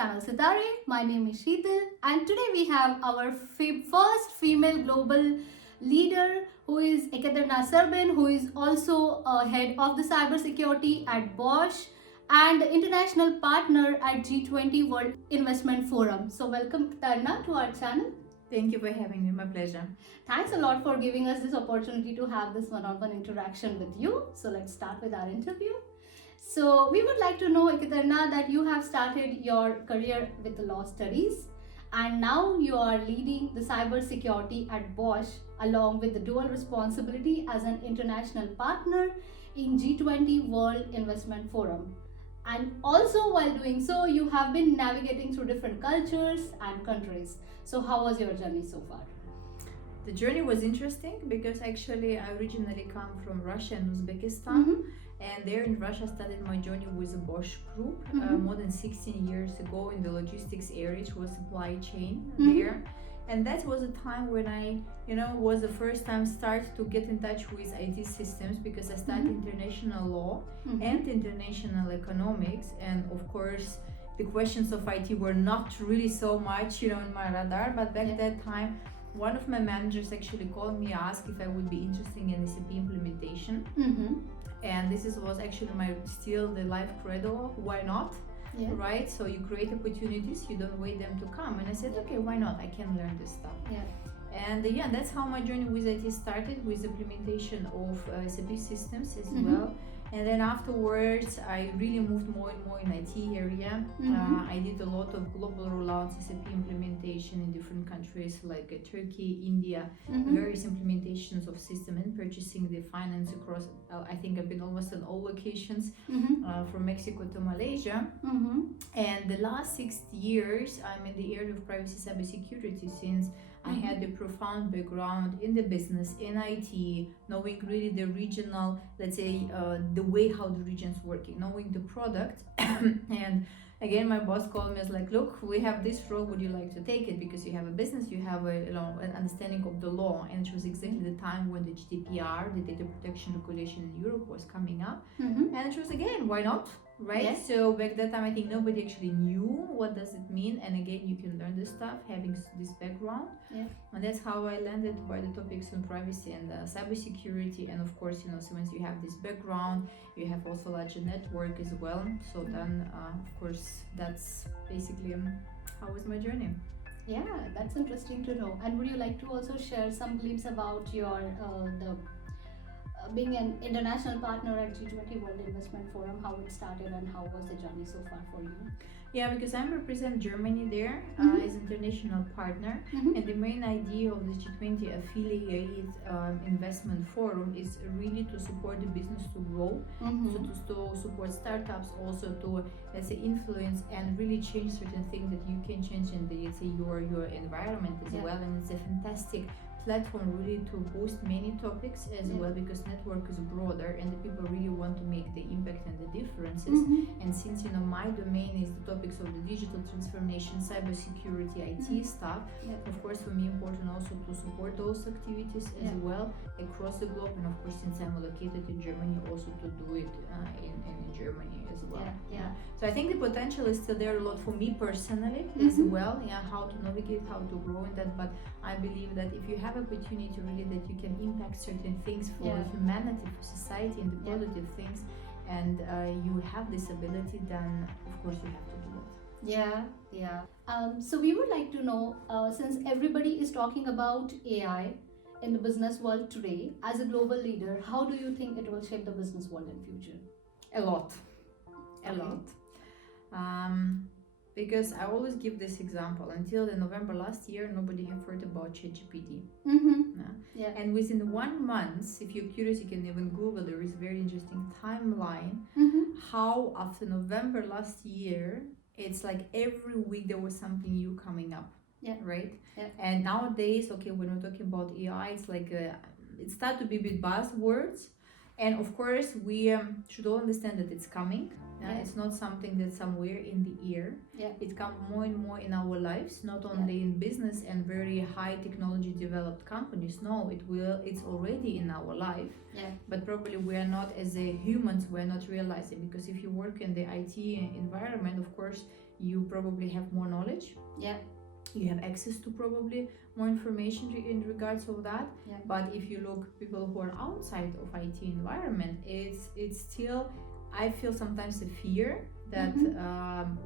channel Sitare. My name is Sheetal, and today we have our first female global leader, who is Ekaterina Serban, who is also head of the cybersecurity at Bosch and the international partner at G20 World Investment Forum. So welcome, Ekaterina, to our channel. Thank you for having me. My pleasure. Thanks a lot for giving us this opportunity to have this one-on-one interaction with you. So let's start with our interview. So we would like to know, Ekaterina, that you have started your career with the law studies and now you are leading the cybersecurity at Bosch along with the dual responsibility as an international partner in G20 World Investment Forum. And also while doing so, you have been navigating through different cultures and countries. So how was your journey so far? The journey was interesting because actually I originally come from Russia and Uzbekistan. And there in Russia, I started my journey with the Bosch group more than 16 years ago in the logistics area. It was supply chain there. And that was a time when I, was the first time start to get in touch with IT systems because I studied international law and international economics. And of course, the questions of IT were not really so much, in my radar. But back that time, one of my managers actually called me, asked if I would be interested in SAP implementation. And this was actually still the life credo. Why not? Yeah. Right? So you create opportunities, you don't wait them to come. And I said, okay, why not? I can learn this stuff. Yeah. And that's how my journey with IT started, with implementation of SAP systems as well. And then afterwards, I really moved more and more in IT area. I did a lot of global rollouts, SAP implementation in different countries like Turkey, India, various implementations of system and purchasing, the finance across, I think I've been almost in all locations, from Mexico to Malaysia. And the last 6 years, I'm in the area of privacy cybersecurity since I had a profound background in the business, in IT, knowing really the regional, let's say, the way how the region's working, knowing the product. And again, my boss called me as like, look, we have this role, would you like to take it? Because you have a business, you have an understanding of the law. And it was exactly the time when the GDPR, the data protection regulation in Europe, was coming up. And it was again, why not? Right? Yes. So back that time, I think nobody actually knew what does it mean. And again, you can learn this stuff having this background. Yeah. And that's how I landed by the topics on privacy and cybersecurity. And of course, so once you have this background, you have also larger network as well. So then, of course, that's basically how was my journey. Yeah, that's interesting to know. And would you like to also share some glimpse about your being an international partner at G20 World Investment Forum, how it started and how was the journey so far for you? Yeah, because I represent Germany there as international partner, and the main idea of the G20 affiliate investment forum is really to support the business to grow, so to support startups, also to, let's say, influence and really change certain things that you can change in the, let's say, your environment as well. And it's a fantastic platform really to boost many topics as well, because network is broader and the people really want to make the impact and the differences. And since my domain is the topics of the digital transformation, cybersecurity, IT stuff, of course for me important also to support those activities as well across the globe. And of course, since I'm located in Germany, also to do it in Germany as well. So I think the potential is still there a lot for me personally as well, how to navigate, how to grow in that. But I believe that if you have opportunity really that you can impact certain things for humanity, for society, and the positive things, and you have this ability, then of course you have to do it. So we would like to know, since everybody is talking about AI in the business world today, as a global leader, how do you think it will shape the business world in future? A lot. Because I always give this example. Until the November last year, nobody had heard about ChatGPT. And within 1 month, if you're curious, you can even Google. There is a very interesting timeline. How after November last year, it's like every week there was something new coming up. Right? And nowadays, when we're talking about AI, it's like it started to be a bit buzzwords. And of course, we should all understand that it's coming. It's not something that's somewhere in the air. It comes more and more in our lives, not only in business and very high technology developed companies. No, it's already in our life. But probably we are not, as a humans, we're not realizing, because if you work in the IT environment, of course, you probably have more knowledge. Yeah. You have access to probably more information in regards of that. Yeah. But if you look people who are outside of IT environment, it's still, I feel sometimes a fear that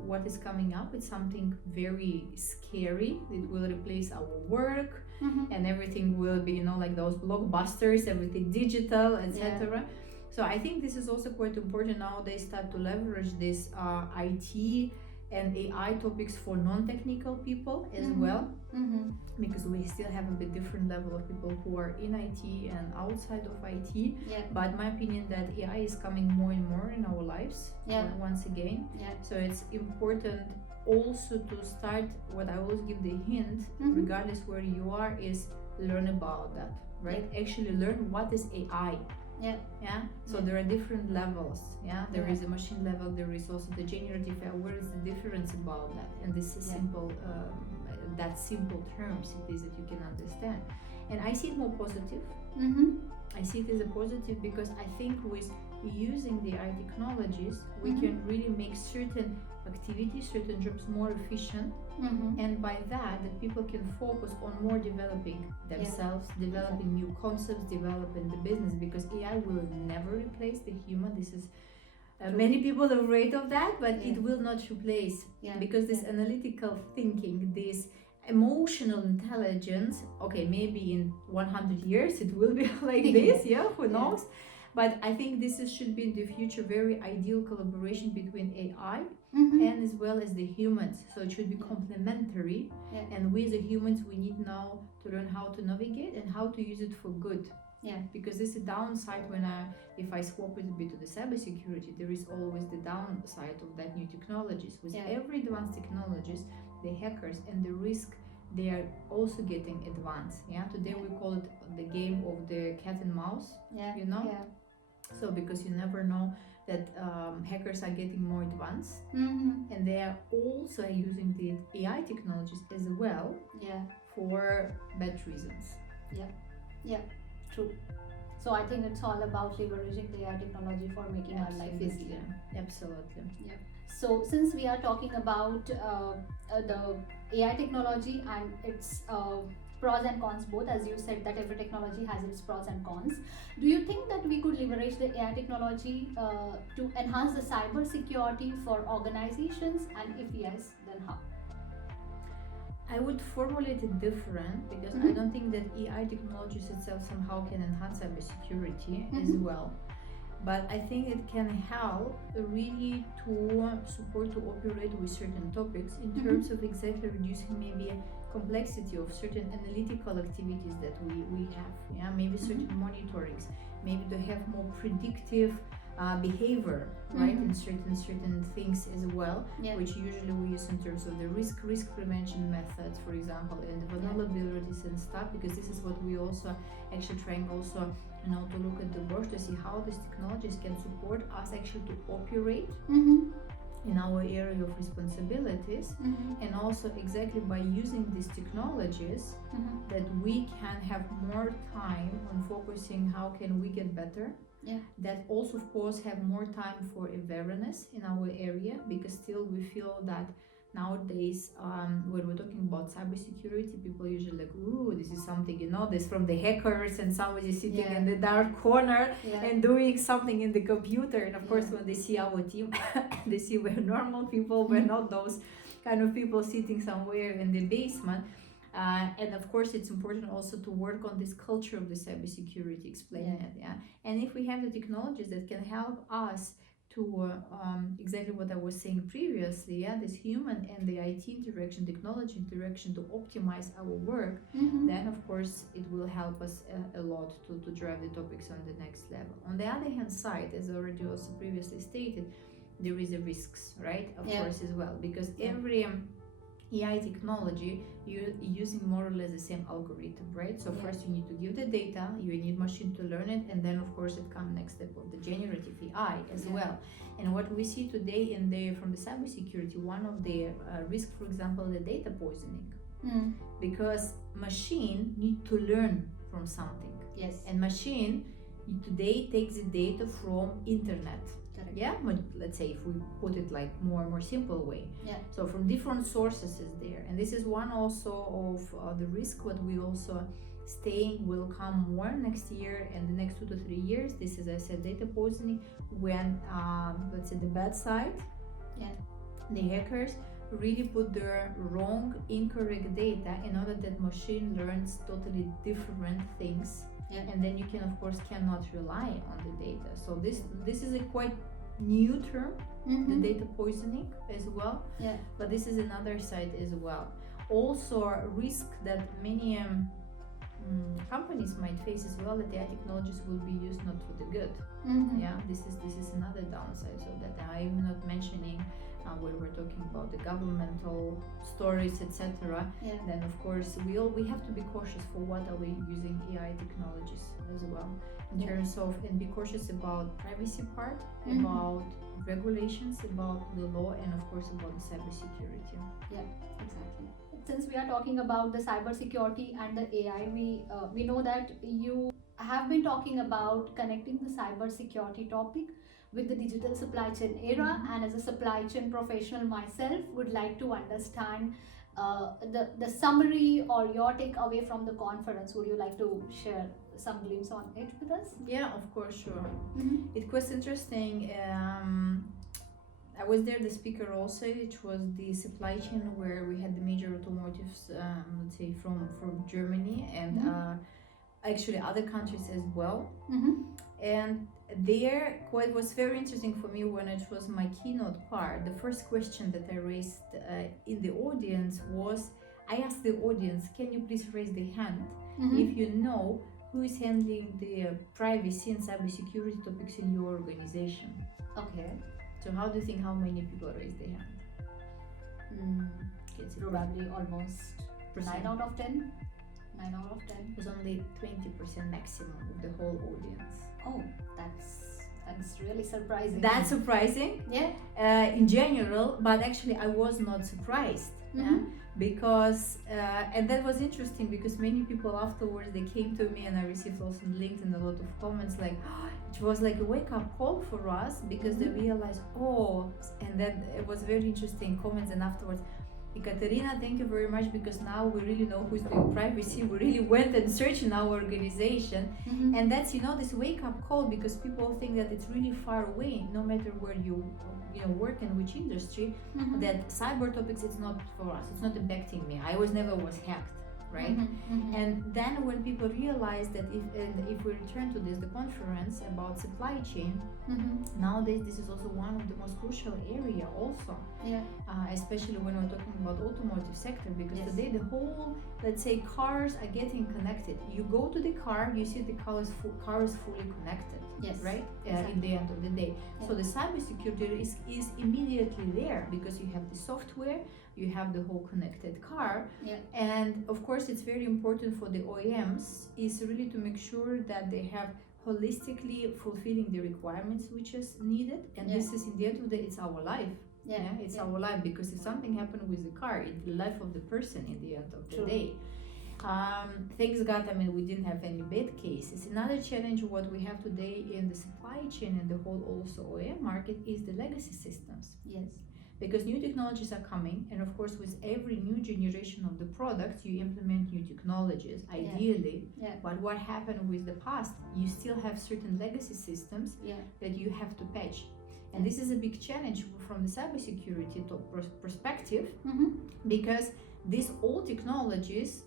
what is coming up is something very scary. It will replace our work, and everything will be, like those blockbusters, everything digital, etc. So I think this is also quite important now. They start to leverage this IT and AI topics for non-technical people as well, because we still have a bit different level of people who are in IT and outside of IT. But my opinion that AI is coming more and more in our lives once again. So it's important also to start, what I always give the hint, regardless where you are, is learn about that, right? Actually learn what is AI. So there are different levels. There is a machine level, there is also the generative AI. Where is the difference about that? And this is simple, that simple terms it is that you can understand. And I see it more positive. I see it as a positive because I think with using the AI technologies, we can really make certain activities, certain jobs more efficient, and by that people can focus on more developing themselves, developing new concepts, developing the business, because AI will never replace the human. This is many people are afraid of that, but it will not replace, because this analytical thinking, this emotional intelligence, okay, maybe in 100 years it will be like this, who knows. But I think should be in the future very ideal collaboration between AI and as well as the humans. So it should be complementary. And we as the humans, we need now to learn how to navigate and how to use it for good. Because this is a downside if I swap it a bit to the cybersecurity, there is always the downside of that new technologies. With every advanced technologies, the hackers and the risk, they are also getting advanced. Today we call it the game of the cat and mouse. So because you never know that hackers are getting more advanced, and they are also using the AI technologies as well for bad reasons. True. So I think it's all about leveraging the AI technology for making our life easier. Absolutely. So since we are talking about the AI technology and its pros and cons both, as you said that every technology has its pros and cons, do you think that we could leverage the AI technology to enhance the cyber security for organizations, and if yes, then how? I would formulate it different, because I don't think that AI technologies itself somehow can enhance cybersecurity as well. But I think it can help really to support to operate with certain topics in terms of exactly reducing maybe complexity of certain analytical activities that we have. Maybe certain monitorings, maybe to have more predictive behavior, right, in certain things as well, which usually we use in terms of the risk prevention methods, for example, and the vulnerabilities and stuff, because this is what we also actually trying also to look at the Bosch to see how these technologies can support us actually to operate in our area of responsibilities, and also exactly by using these technologies that we can have more time on focusing how can we get better. That also of course have more time for awareness in our area, because still we feel that nowadays when we're talking about cybersecurity, people usually like, ooh, this is something, this from the hackers and somebody sitting in the dark corner and doing something in the computer. And of course when they see our team, they see we're normal people, we're not those kind of people sitting somewhere in the basement. And of course it's important also to work on this culture of the cybersecurity, explaining it. And if we have the technologies that can help us to exactly what I was saying previously, this human and the IT interaction, technology interaction to optimize our work, then of course it will help us a lot to drive the topics on the next level. On the other hand side, as already also previously stated, there is a risks, right? Of course as well, because every AI technology, you're using more or less the same algorithm, right? So first you need to give the data, you need machine to learn it, and then of course it comes next step of the generative AI as well. And what we see today from the cybersecurity, one of the risks, for example, the data poisoning, because machine need to learn from something. And machine today takes the data from internet. Correct. Yeah, but let's say if we put it like more simple way. Yeah. So from different sources is there, and this is one also of the risk what we also staying will come more next year and the next 2 to 3 years. This is, I said, data poisoning when let's say the bad side, the hackers really put their wrong, incorrect data in order that machine learns totally different things. And then you can of course cannot rely on the data. So this is a quite new term, the data poisoning as well. But this is another side as well. Also a risk that many companies might face as well, that AI technologies will be used not for the good. This is another downside. So that I'm not mentioning when we're talking about the governmental stories, etc. Then of course we have to be cautious for what are we using AI technologies as well in terms of, and be cautious about privacy part, about regulations, about the law, and of course about the cybersecurity. Exactly. Since we are talking about the cybersecurity and the AI, we know that you have been talking about connecting the cybersecurity topic with the digital supply chain era, and as a supply chain professional myself would like to understand the summary or your takeaway from the conference. Would you like to share some glimpse on it with us? Yeah, of course, sure. It was interesting. I was there, the speaker also, which was the supply chain where we had the major automotives, let's say from Germany and actually other countries as well. And there, what was very interesting for me when it was my keynote part, the first question that I raised in the audience was, I asked the audience, can you please raise the hand if you know who is handling the privacy and cybersecurity topics in your organization? Okay. So how do you think how many people raised their hand? Probably almost 9 out of 10. 9 out of 10. It was only 20% maximum of the whole audience. Oh, that's really surprising. That's surprising. In general, but actually I was not surprised. Because and that was interesting because many people afterwards they came to me, and I received also on LinkedIn a lot of comments like, oh, it was like a wake-up call for us because they realized, and then it was very interesting comments, and afterwards, Ekaterina, thank you very much, because now we really know who's doing privacy. We really went and searched in our organization, and that's this wake-up call, because people think that it's really far away, no matter where you work in which industry, that cyber topics, it's not for us, it's not impacting me. I never was hacked, right? And then when people realize that if we return to the conference about supply chain, nowadays this is also one of the most crucial area also, especially when we're talking about automotive sector, because today the whole, let's say, cars are getting connected. You go to the car, you see the car is fully connected. Right? In the end of the day. So the cybersecurity is immediately there, because you have the software, you have the whole connected car, and of course it's very important for the OEMs is really to make sure that they have holistically fulfilling the requirements which is needed, and this is in the end of the day, it's our life. It's our life, because if something happened with the car, it's the life of the person in the end of the day. Thanks God, we didn't have any bad cases. Another challenge what we have today in the supply chain and the whole also OEM market is the legacy systems. Because new technologies are coming, and of course with every new generation of the products you implement new technologies, ideally. But what happened with the past, you still have certain legacy systems that you have to patch. And this is a big challenge from the cybersecurity perspective, because these old technologies,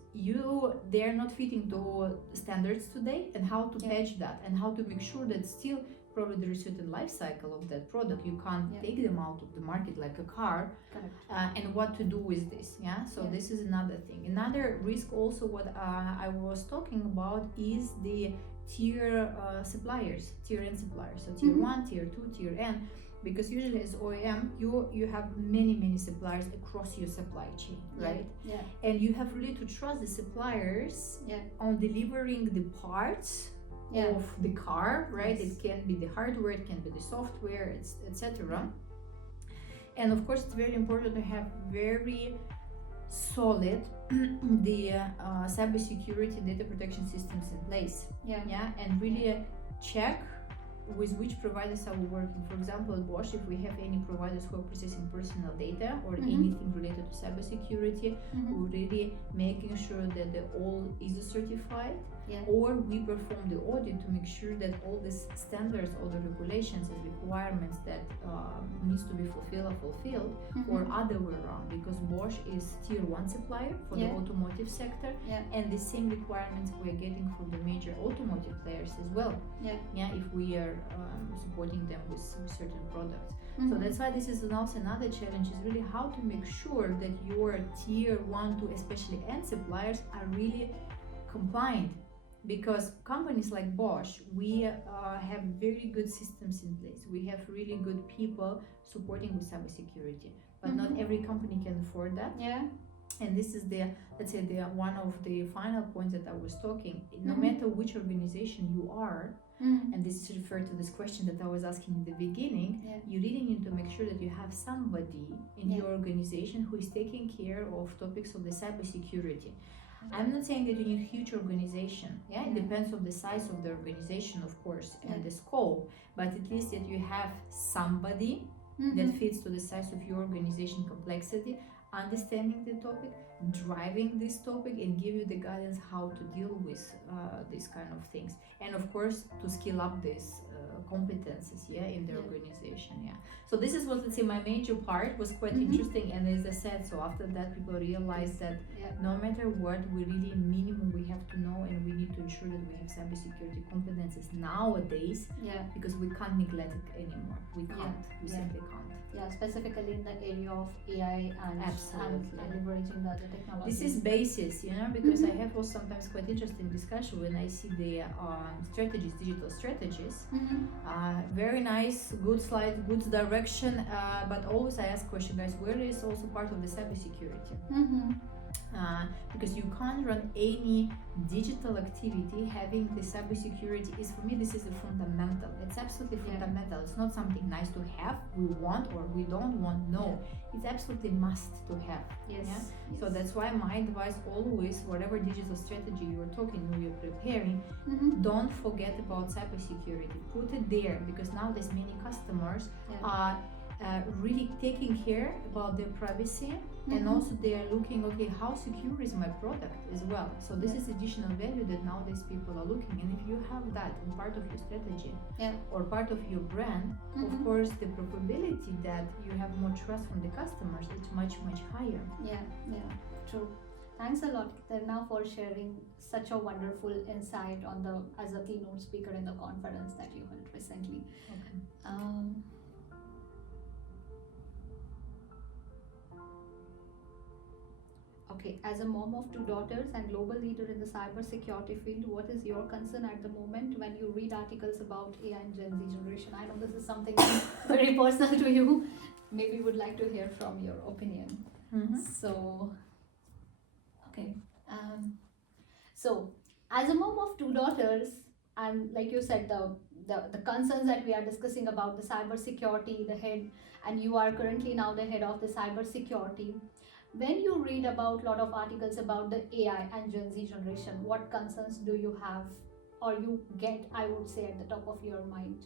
they're not fitting to standards today, and how to patch that, and how to make sure that still probably there is a certain life cycle of that product. You can't take them out of the market like a car. And what to do with this. So this is another thing. Another risk also what I was talking about is the tier suppliers, tier N suppliers. So tier 1, tier 2, tier N. Because usually as OEM, you have many suppliers across your supply chain, right? And you have really to trust the suppliers on delivering the parts of the car, right? It can be the hardware, it can be the software, etc. And of course, it's very important to have very solid the cybersecurity data protection systems in place. And really check with which providers are we working. For example, at Bosch, if we have any providers who are processing personal data or anything related to cybersecurity, we're really making sure that they're all ISO certified, or we perform the audit to make sure that all these standards, all the regulations and requirements that needs to be fulfilled, or other way around, because Bosch is tier 1 supplier for the automotive sector, and the same requirements we're getting from the major automotive players as well. If we are supporting them with certain products. So that's why this is also another challenge, is really how to make sure that your tier 1 to especially end suppliers are really compliant. Because companies like Bosch, we have very good systems in place. We have really good people supporting with cybersecurity, but not every company can afford that. And this is the, let's say, the one of the final points that I was talking. No matter which organization you are, and this is referred to this question that I was asking in the beginning, you really need to make sure that you have somebody in your organization who is taking care of topics of the cybersecurity. I'm not saying that you need a huge organization. It depends on the size of the organization, of course, and the scope, but at least that you have somebody that fits to the size of your organization complexity, understanding the topic, driving this topic, and give you the guidance how to deal with these kind of things, and of course to skill up these competences in the organization. So this is what, let's say, my major part was quite interesting. And as I said, so after that people realized that no matter what, we really minimum we have to know, and we need to ensure that we have cybersecurity competences nowadays, because we can't neglect it anymore. We can't. We simply can't. Specifically in the area of AI and leveraging the other technology. This is basis, because I have also sometimes quite interesting discussion when I see the strategies, digital strategies. Very nice, good slide, good direction, but always I ask question, guys, where is also part of the cybersecurity? Because you can't run any digital activity having the cybersecurity. Is, for me, this is a fundamental. It's absolutely fundamental. It's not something nice to have, we want or we don't want. No, it's absolutely must to have. So that's why my advice always, whatever digital strategy you're talking, you're preparing, don't forget about cybersecurity. Put it there, because now there's many customers are really taking care about their privacy, and also they are looking, okay, how secure is my product as well. So this is additional value that nowadays people are looking, and if you have that in part of your strategy or part of your brand, of course the probability that you have more trust from the customers is much higher. True. Thanks a lot, Ekaterina, for sharing such a wonderful insight on the as a keynote speaker in the conference that you held recently. Okay, as a mom of 2 daughters and global leader in the cybersecurity field, what is your concern at the moment when you read articles about AI and Gen Z generation? I know this is something very personal to you. Maybe would like to hear from your opinion. So, okay. So, as a mom of 2 daughters, and like you said, the concerns that we are discussing about the cybersecurity, the head, and you are currently now the head of the cybersecurity. When you read about a lot of articles about the AI and Gen Z generation, what concerns do you have, or you get, I would say, at the top of your mind?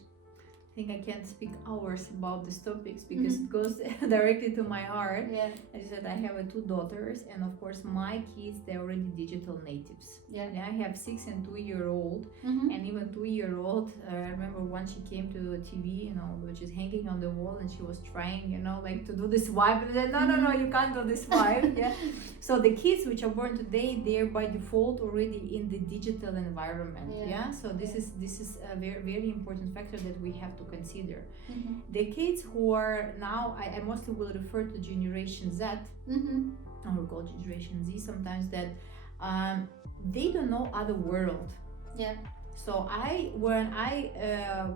I think I can't speak hours about these topics because it goes directly to my heart. As I said, I have 2 daughters, and of course my kids, they're already digital natives. I have 6 and 2-year-old, and even 2-year-old. I remember once she came to TV, which is hanging on the wall, and she was trying, like to do this swipe. And I said, no, you can't do this swipe. So the kids which are born today, they're by default already in the digital environment. So this is a very, very important factor that we have to consider. The kids who are now, I mostly will refer to Generation Z, or called Generation Z sometimes, that they don't know other world. So when I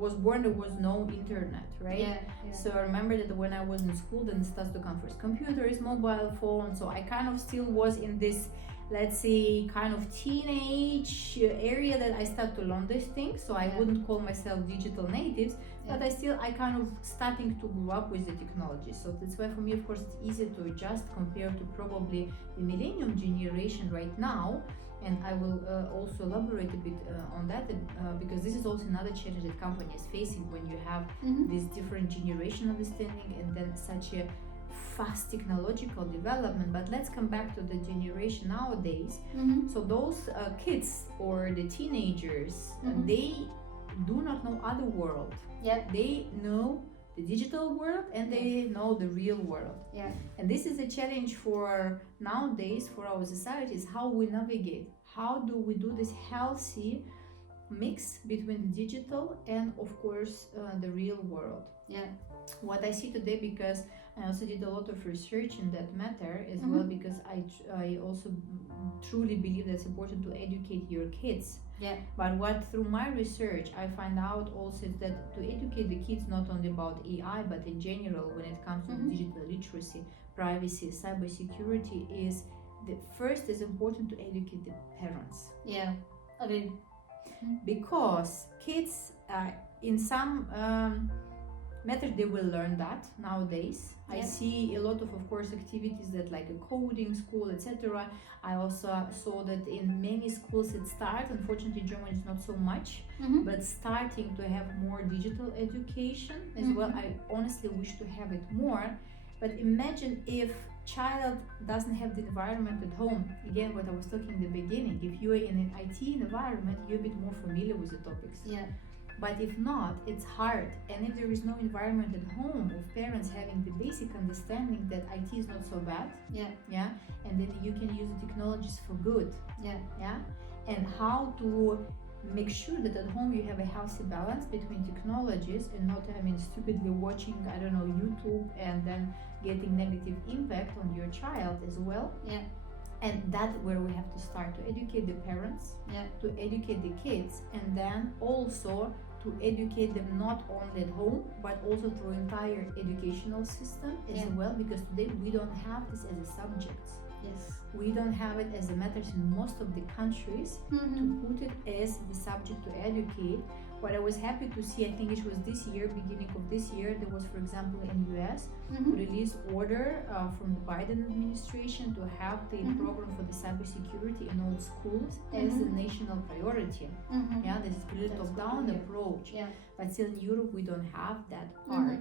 was born, there was no internet, right? So I remember that when I was in school, then it starts to come first computers, mobile phones. So I kind of still was in this, let's say, kind of teenage area that I started to learn these things. So I wouldn't call myself digital natives, but I kind of starting to grow up with the technology. So that's why for me, of course, it's easier to adjust compared to probably the millennium generation right now, And I will also elaborate a bit on that because this is also another challenge that company is facing when you have this different generation understanding and then such a fast technological development. But let's come back to the generation nowadays. So those kids or the teenagers, they do not know other world. They know the digital world and they know the real world. And this is a challenge for nowadays for our societies, how we navigate, how do we do this healthy mix between the digital and of course the real world. What I see today, because I also did a lot of research in that matter as well, because I also truly believe that it's important to educate your kids. But what through my research I find out also is that to educate the kids not only about AI but in general when it comes to the digital literacy, privacy, cybersecurity, is the first is important to educate the parents. Agreed. Because kids in some matter they will learn that nowadays. I see a lot of course activities that like a coding school, etc. I also saw that in many schools it starts, unfortunately Germany is not so much, but starting to have more digital education as well. I honestly wish to have it more, but imagine if child doesn't have the environment at home. Again, what I was talking in the beginning, if you are in an IT environment, you're a bit more familiar with the topics. But if not, it's hard. And if there is no environment at home of parents having the basic understanding that IT is not so bad, and then you can use the technologies for good, and how to make sure that at home you have a healthy balance between technologies and not, stupidly watching, YouTube and then getting negative impact on your child as well. And that's where we have to start to educate the parents, to educate the kids, and then also to educate them not only at home but also through entire educational system as well, because today we don't have this as a subject. We don't have it as a matter in most of the countries to put it as the subject to educate. What I was happy to see, I think it was this year, beginning of this year, there was, for example, in US, release order from the Biden administration to have the program for the cybersecurity in all schools as a national priority. That is really top-down approach. But still in Europe, we don't have that part.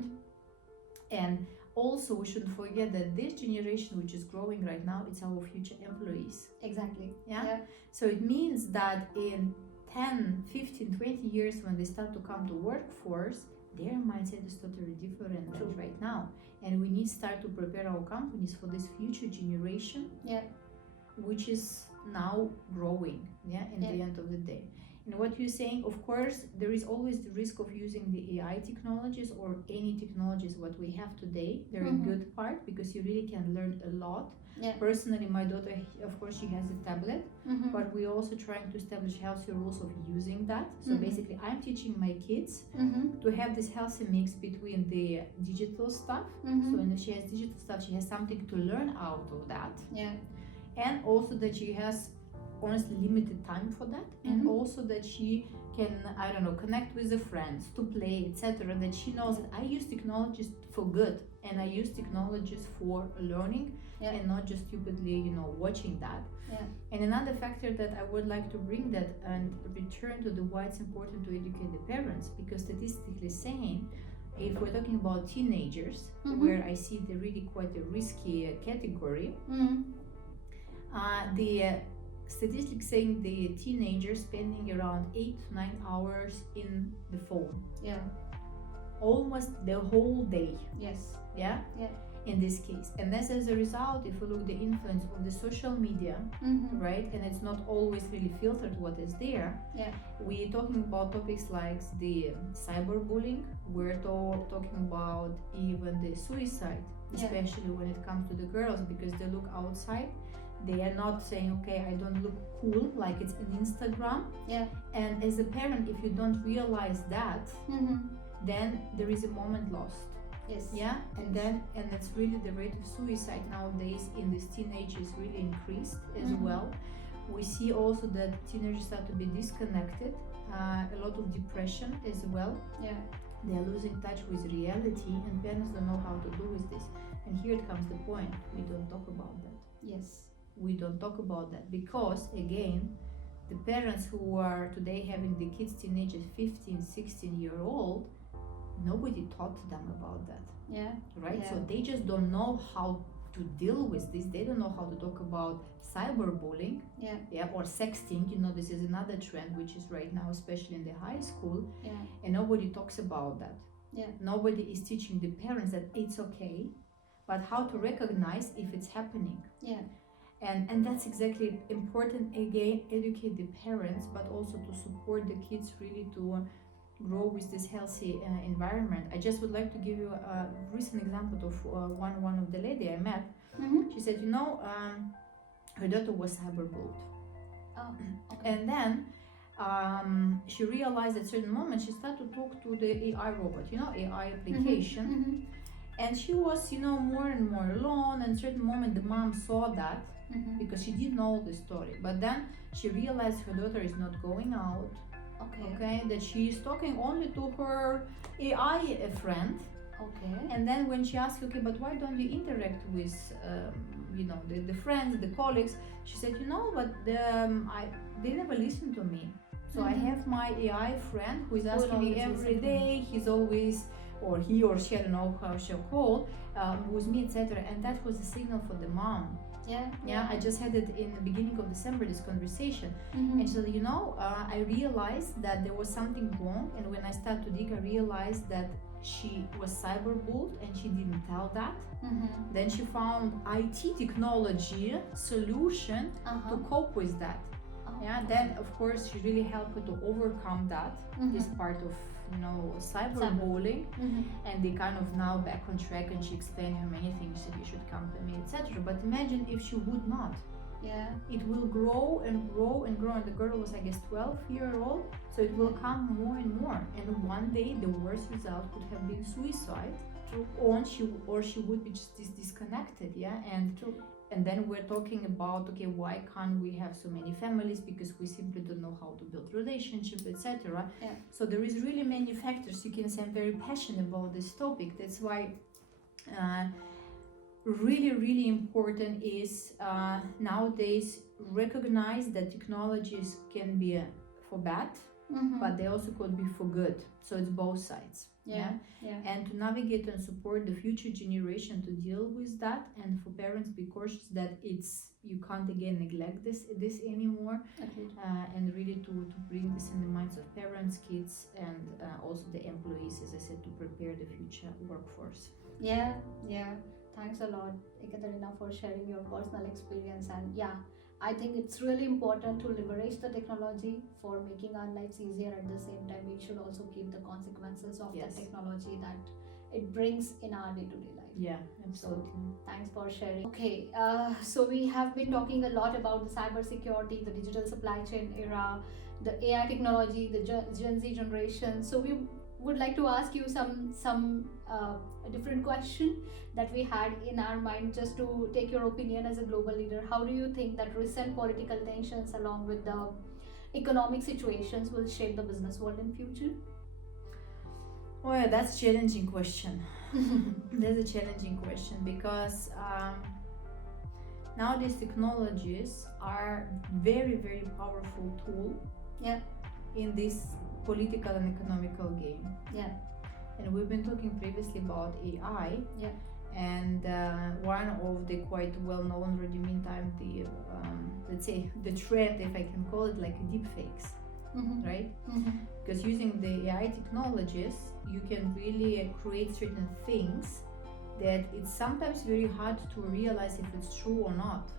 And also, we shouldn't forget that this generation, which is growing right now, it's our future employees. So it means that in 10, 15, 20 years when they start to come to workforce, their mindset is totally different than right now. And we need to start to prepare our companies for this future generation, which is now growing, in the end of the day. And what you're saying, of course, there is always the risk of using the AI technologies or any technologies what we have today. They're a good part because you really can learn a lot. Personally, my daughter, of course, she has a tablet, but we're also trying to establish healthy rules of using that. So basically, I'm teaching my kids to have this healthy mix between the digital stuff. So when she has digital stuff, she has something to learn out of that. And also that she has honestly limited time for that, and also that she can connect with the friends, to play, etc. That she knows that I use technologies for good and I use technologies for learning and not just stupidly watching that. And another factor that I would like to bring that and return to the why it's important to educate the parents, because statistically saying, if we're talking about teenagers, where I see the really quite a risky category, the statistics saying the teenagers spending around 8 to 9 hours in the phone. Almost the whole day. In this case. And that's as a result, if you look the influence of the social media, right? And it's not always really filtered what is there. We're talking about topics like the cyberbullying. We're talking about even the suicide, especially when it comes to the girls, because they look outside. They are not saying, okay, I don't look cool like it's in Instagram. And as a parent, if you don't realize that, then there is a moment lost. And that's really the rate of suicide nowadays in this teenage is really increased as well. We see also that teenagers start to be disconnected, a lot of depression as well. They're losing touch with reality, and parents don't know how to do with this. And here it comes the point, we don't talk about that. we don't talk about that, because again, the parents who are today having the kids teenagers 15, 16-year-old, nobody taught them about that, Yeah. right? Yeah. So they just don't know how to deal with this. They don't know how to talk about cyberbullying, Yeah. or sexting. This is another trend which is right now, especially in the high school, Yeah. and nobody talks about that. Yeah. Nobody is teaching the parents that it's okay, but how to recognize if it's happening. Yeah. And that's exactly important. Again, educate the parents, but also to support the kids really to grow with this healthy environment. I just would like to give you a recent example of one of the lady I met. Mm-hmm. She said, her daughter was cyberbullied, Oh, okay. and then she realized at certain moment she started to talk to the AI robot, AI application. Mm-hmm. And she was, more and more alone. And certain moment the mom saw that, Mm-hmm. because she didn't know the story. But then she realized her daughter is not going out, Okay. that she is talking only to her AI friend. Okay. And then when she asked, okay, but why don't you interact with, the friends, the colleagues? She said, but they never listen to me. So I have my AI friend who is asking me every day. He's always, or he or she, I don't know how she'll call, with me, etc. And that was a signal for the mom. Yeah. I just had it in the beginning of December, this conversation. Mm-hmm. And she said, I realized that there was something wrong. And when I started to dig, I realized that she was cyberbullied and she didn't tell that. Mm-hmm. Then she found IT technology solution to cope with that. Then of course she really helped her to overcome that, this part of cyberbullying, and they kind of now back on track, and she explained her many things that you should come to me, etc. But imagine if she would not. It will grow and grow and grow, and the girl was, I guess, 12-year-old, so it will come more and more, and one day the worst result could have been suicide, or she would be just disconnected. And then we're talking about, okay, why can't we have so many families? Because we simply don't know how to build relationship, etc. So there is really many factors. You can say I'm very passionate about this topic. That's why really, really important is nowadays recognize that technologies can be for bad, but they also could be for good. So it's both sides. And to navigate and support the future generation to deal with that, and for parents be cautious that you can't again neglect this anymore. And really to bring this in the minds of parents, kids, and also the employees, as I said, to prepare the future workforce. Thanks a lot, Ekaterina, for sharing your personal experience. And I think it's really important to leverage the technology for making our lives easier. At the same time, we should also keep the consequences of the technology that it brings in our day-to-day life. Absolutely. So, thanks for sharing. Okay, so we have been talking a lot about the cybersecurity, the digital supply chain era, the AI technology, the Gen Z generation. So we would like to ask you some a different question that we had in our mind, just to take your opinion as a global leader. How do you think that recent political tensions along with the economic situations will shape the business world in future? Well, that's a challenging question. That's a challenging question because nowadays technologies are very, very powerful tool in this political and economical game. And we've been talking previously about AI. And one of the quite well-known already meantime, the let's say the trend, if I can call it, like deep fakes, right? Because using the AI technologies, you can really create certain things that it's sometimes very hard to realize if it's true or not.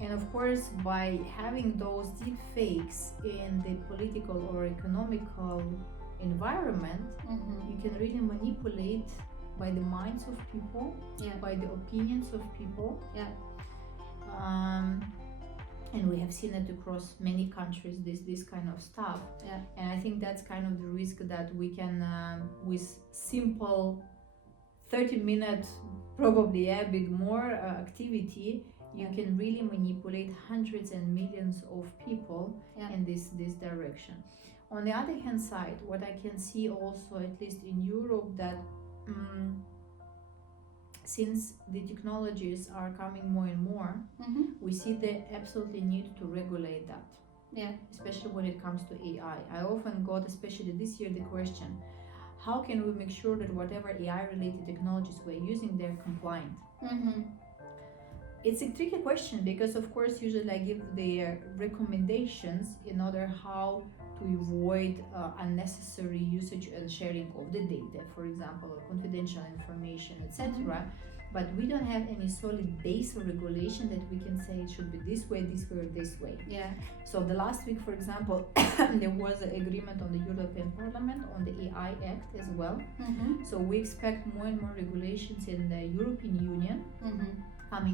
And of course, by having those deep fakes in the political or economical environment, you can really manipulate by the minds of people, by the opinions of people. And we have seen it across many countries, this kind of stuff. And I think that's kind of the risk that we can, with simple 30-minute, probably a bit more activity, you can really manipulate hundreds and millions of people in this direction. On the other hand side, what I can see also, at least in Europe, that since the technologies are coming more and more, we see the absolutely need to regulate that. Yeah. Especially when it comes to AI. I often got, especially this year, the question, how can we make sure that whatever AI related technologies we're using, they're compliant? It's a tricky question because, of course, usually I give the recommendations in order how to avoid unnecessary usage and sharing of the data, for example, or confidential information, etc. But we don't have any solid base or regulation that we can say it should be this way, or this way. Yeah. So the last week, for example, there was an agreement on the European Parliament on the AI Act as well. So we expect more and more regulations in the European Union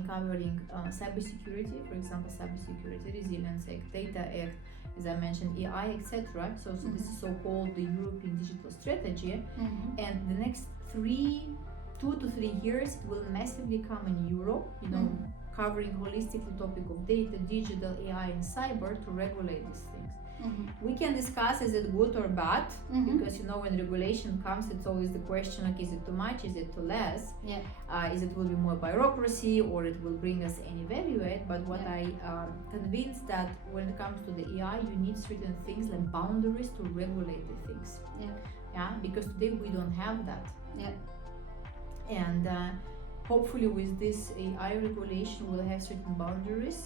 covering cybersecurity, for example, cybersecurity resilience act, data act, as I mentioned, AI, etc. So this is so-called the European digital strategy, and the next 2 to 3 years will massively come in Europe, covering holistically topic of data, digital, AI, and cyber to regulate these things. We can discuss is it good or bad, because when regulation comes, it's always the question, like, is it too much, is it too less? Is it will be more bureaucracy, or it will bring us any value add? But what I convinced that when it comes to the AI, you need certain things like boundaries to regulate the things. Because today we don't have that. And hopefully with this AI regulation, we'll have certain boundaries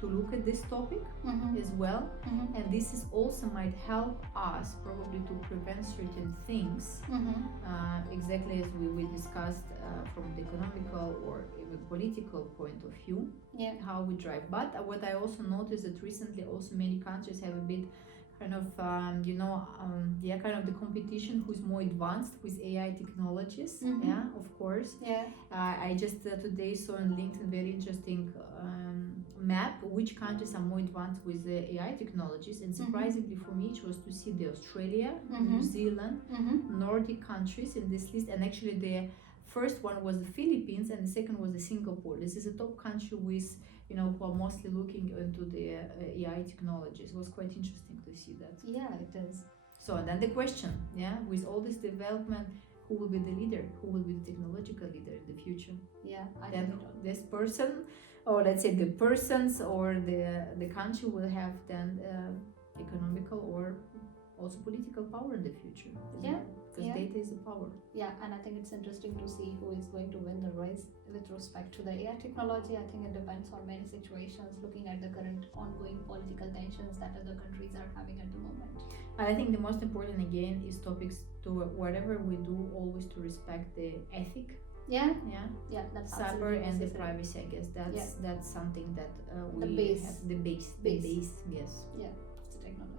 to look at this topic as well. And this is also might help us probably to prevent certain things, exactly as we discussed from the economical or even political point of view, how we drive. But what I also noticed that recently also many countries have a bit kind of kind of the competition who's more advanced with AI technologies. Of course. I just today saw on LinkedIn very interesting map which countries are more advanced with the AI technologies, and surprisingly for me it was to see the Australia, New Zealand, Nordic countries in this list, and actually the first one was the Philippines and the second was the Singapore. This is a top country with who are mostly looking into the AI technologies. It was quite interesting to see that. Yeah, it is. So then the question, with all this development, who will be the leader? Who will be the technological leader in the future? I then think this person, or let's say the persons or the country will have then economical or also political power in the future. Because data is the power. And I think it's interesting to see who is going to win the race with respect to the AI technology. I think it depends on many situations, looking at the current ongoing political tensions that other countries are having at the moment. And I think the most important again is topics to whatever we do, always to respect the ethic. That's cyber and the necessary. privacy. I guess that's something that we the base. have the base. Yes. It's a technology.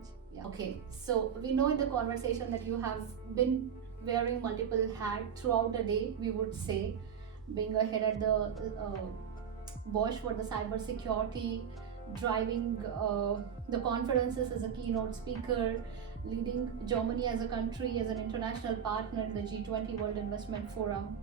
Okay, so we know in the conversation that you have been wearing multiple hats throughout the day, we would say, being a head at the Bosch for the cyber security, driving the conferences as a keynote speaker, leading Germany as a country as an international partner in the G20 World Investment Forum.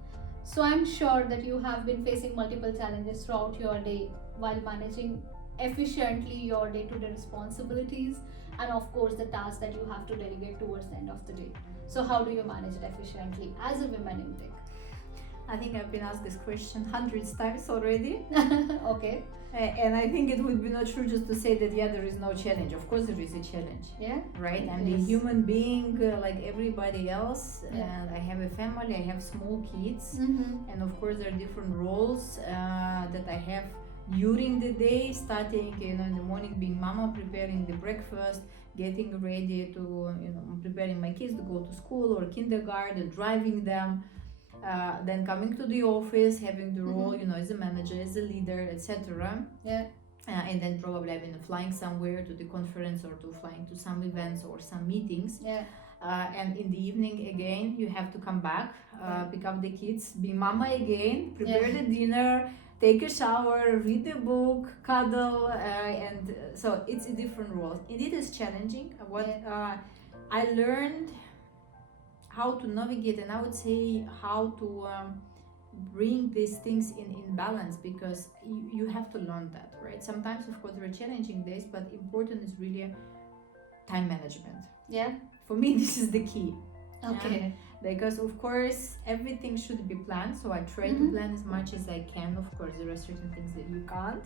So I'm sure that you have been facing multiple challenges throughout your day while managing efficiently your day-to-day responsibilities, and of course the tasks that you have to delegate towards the end of the day. So how do you manage it efficiently as a woman in tech? I think I've been asked this question hundreds times already. Okay. And I think it would be not true just to say that there is no challenge. Of course there is a challenge. Right? I'm a human being like everybody else, and I have a family, I have small kids, and of course there are different roles that I have during the day, starting in the morning being mama, preparing the breakfast, getting ready to preparing my kids to go to school or kindergarten, driving them, then coming to the office, having the role as a manager, as a leader, etc. And then probably I've been flying somewhere to the conference or to flying to some events or some meetings. And in the evening again you have to come back, pick up the kids, be mama again, prepare the dinner, take a shower, read a book, cuddle, and so it's a different role. It is challenging. What I learned how to navigate, and I would say how to bring these things in balance, because you have to learn that, right? Sometimes of course there are challenging days, but important is really time management. For me this is the key. because of course everything should be planned, so I try to plan as much as I can. Of course there are certain things that you can't,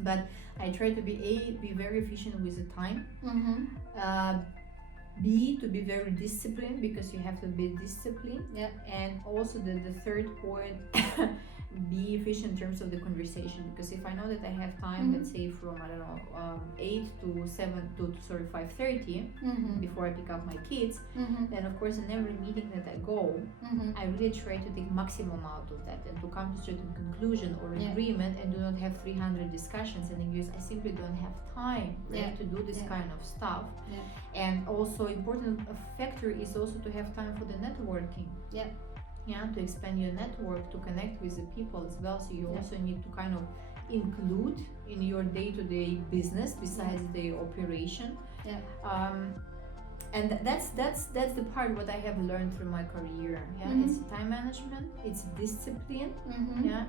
but I try to be very efficient with the time. B, to be very disciplined, because you have to be disciplined. And also the third point, be efficient in terms of the conversation, because if I know that I have time, let's say from 8 to 5:30 before I pick up my kids, then of course in every meeting that I go, I really try to take maximum out of that and to come to a certain conclusion or agreement, and do not have 300 discussions, and because I simply don't have time to do this kind of stuff. And also important factor is also to have time for the networking. To expand your network, to connect with the people as well. So you also need to kind of include in your day-to-day business besides the operation. And that's the part what I have learned through my career. It's time management, it's discipline,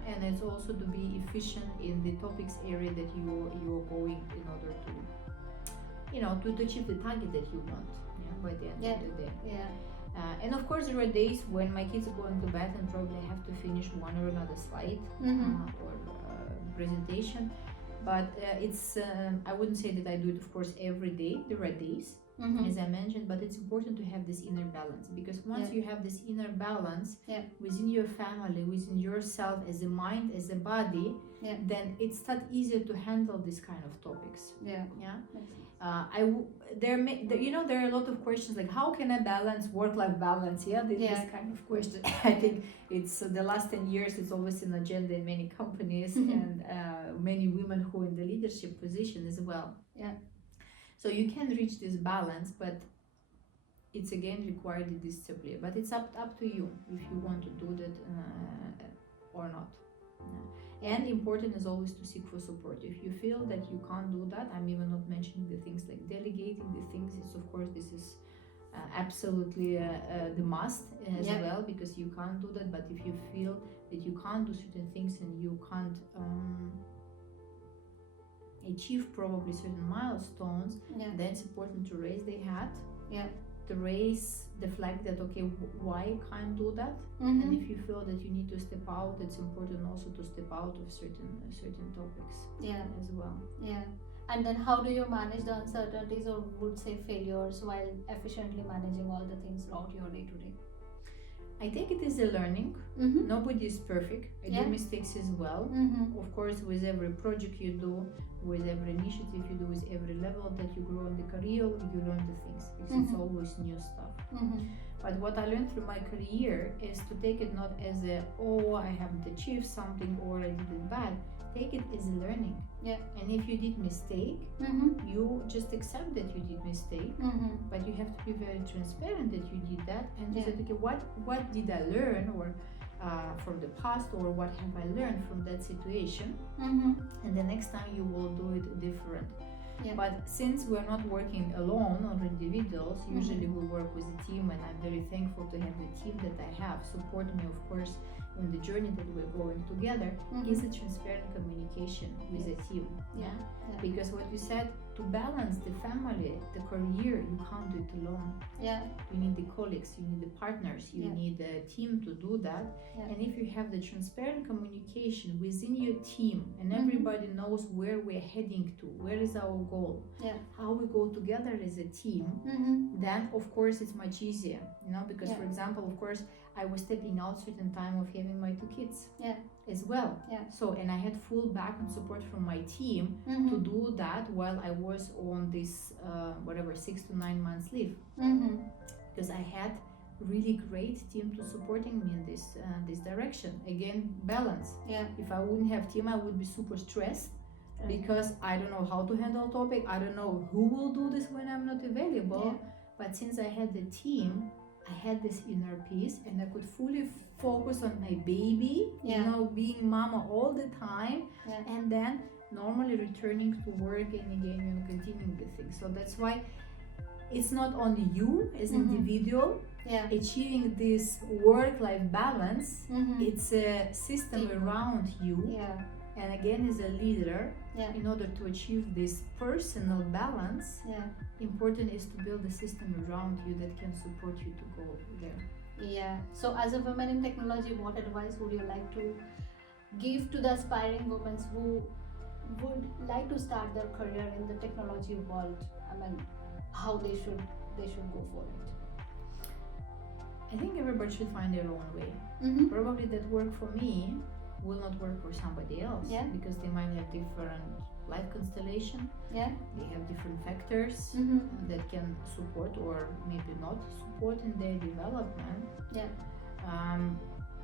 and it's also to be efficient in the topics area that you're going in order to achieve the target that you want by the end of the day. And of course there are days when my kids are going to bed and probably have to finish one or another slide or presentation, but it's I wouldn't say that I do it of course every day. There are days, as I mentioned, but it's important to have this inner balance, because once you have this inner balance within your family, within yourself, as a mind, as a body, then it's not easier to handle this kind of topics. There are a lot of questions like, how can I balance work-life balance? This kind of question. I think it's the last 10 years it's always an agenda in many companies and many women who are in the leadership position as well. So you can reach this balance, but it's again required the discipline. But it's up to you if you want to do that or not. And important is always to seek for support. If you feel that you can't do that, I'm even not mentioning the things like delegating the things. It's of course this is absolutely the must as well, because you can't do that. But if you feel that you can't do certain things and you can't achieve probably certain milestones, then it's important to raise the hat, to raise the flag that why you can't do that. And if you feel that you need to step out, it's important also to step out of certain topics as well. And then how do you manage the uncertainties, or would say failures, while efficiently managing all the things throughout your day to day? I think it is a learning. Nobody is perfect. I do mistakes as well. Of course, with every project you do, with every initiative you do, with every level that you grow in the career, you learn the things, because it's always new stuff. But what I learned through my career is to take it not as I haven't achieved something or I did it bad. Take it as a learning. And if you did mistake, you just accept that you did mistake, but you have to be very transparent that you did that, and to say, what did I learn, or from the past, or what have I learned from that situation, and the next time you will do it different. But since we're not working alone or individuals, usually we work with a team, and I'm very thankful to have the team that I have support me, of course, in the journey that we're going together, is a transparent communication with a team. Because what you said, to balance the family, the career, you can't do it alone. You need the colleagues, you need the partners, you need a team to do that. And if you have the transparent communication within your team, and everybody knows where we're heading to, where is our goal, how we go together as a team, then of course it's much easier, because for example, of course, I was stepping out certain time of having my 2 kids as well. So, and I had full back and support from my team to do that while I was on this 6 to 9 months leave, because I had really great team to supporting me in this direction. Again, balance. If I wouldn't have team, I would be super stressed, because I don't know how to handle topic. I don't know who will do this when I'm not available. But since I had the team, I had this inner peace, and I could fully focus on my baby, being mama all the time, and then normally returning to work and again, continuing the thing. So that's why it's not only you as individual achieving this work-life balance, it's a system around you. And again, as a leader, in order to achieve this personal balance, important is to build a system around you that can support you to go there. Yeah. So as a woman in technology, what advice would you like to give to the aspiring women who would like to start their career in the technology world? I mean, how they should go for it. I think everybody should find their own way. Mm-hmm. Probably that work for me will not work for somebody else, Yeah. because they might have different life constellation. Yeah. They have different factors Mm-hmm. that can support or maybe not support in their development. Yeah.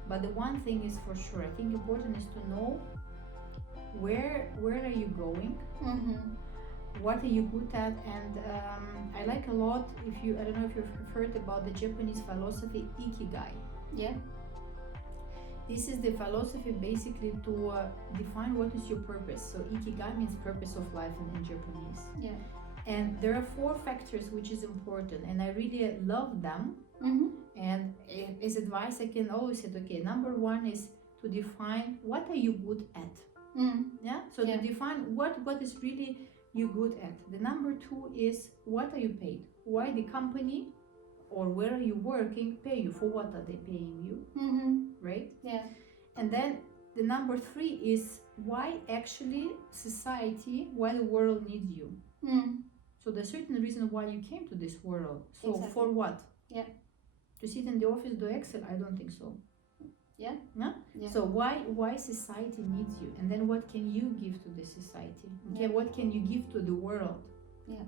But the one thing is for sure, I think important is to know where are you going, Mm-hmm. what are you good at, and I like a lot, I don't know if you've heard about the Japanese philosophy Ikigai. Yeah. This is the philosophy basically to define what is your purpose. So Ikigai means purpose of life in Japanese. Yeah. And there are 4 factors which is important, and I really love them. Mm-hmm. And as advice, I can always say, okay, number 1 is to define what are you good at. Mm. Yeah. So Yeah. to define what is really you good at. The number 2 is what are you paid? Why the company or where are you working pay you? For what are they paying you? Mm-hmm. Right? Yeah. And then the number 3 is why actually society, why the world needs you. Mm. So there's certain reason why you came to this world. So Exactly. for what? Yeah. To sit in the office, do Excel? I don't think so. Yeah. No? Yeah. So why society needs you? And then what can you give to the society? Okay, Yeah. what can you give to the world? Yeah.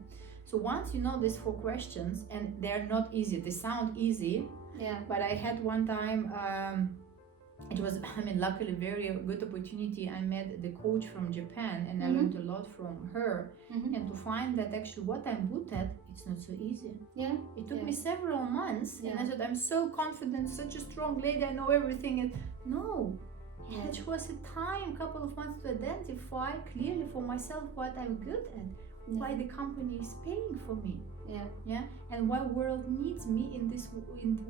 So once you know these 4 questions, and they're not easy, they sound easy, Yeah. but I had one time, it was, luckily very good opportunity. I met the coach from Japan, and I Mhm. learned a lot from her. Mm-hmm. And to find that actually what I'm good at, it's not so easy. Yeah. It took Yeah. me several months, and I Yeah. said, I'm so confident, such a strong lady, I know everything. And no, Yeah. it was a time, couple of months to identify clearly for myself what I'm good at, why the company is paying for me. Yeah. Yeah, and why world needs me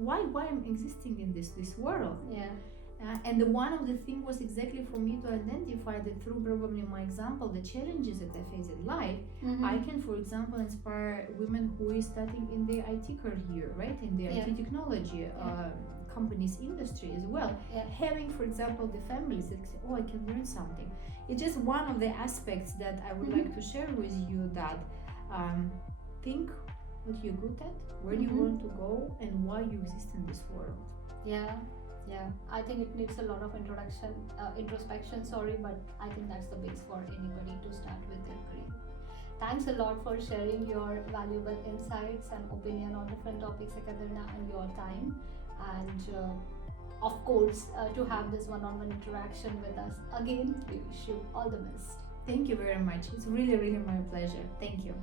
why I'm existing in this world. Yeah. And the one of the thing was exactly for me to identify that through probably my example, the challenges that I face in life, Mm-hmm. I can, for example, inspire women who is starting in their IT career, right, in the Yeah. IT technology companies industry as well. Yeah. Having, for example, the families that say, oh, I can learn something. It's just one of the aspects that I would Mhm. like to share with you, that think what you're good at, where you Mhm. want to go, and why you exist in this world. Yeah. Yeah. I think it needs a lot of introspection, but I think that's the base for anybody to start with their career. Thanks a lot for sharing your valuable insights and opinion on different topics, Ekaterina, and your time. And of course, to have this one-on-one interaction with us again, we wish you all the best. Thank you very much. It's really, really my pleasure. Thank you.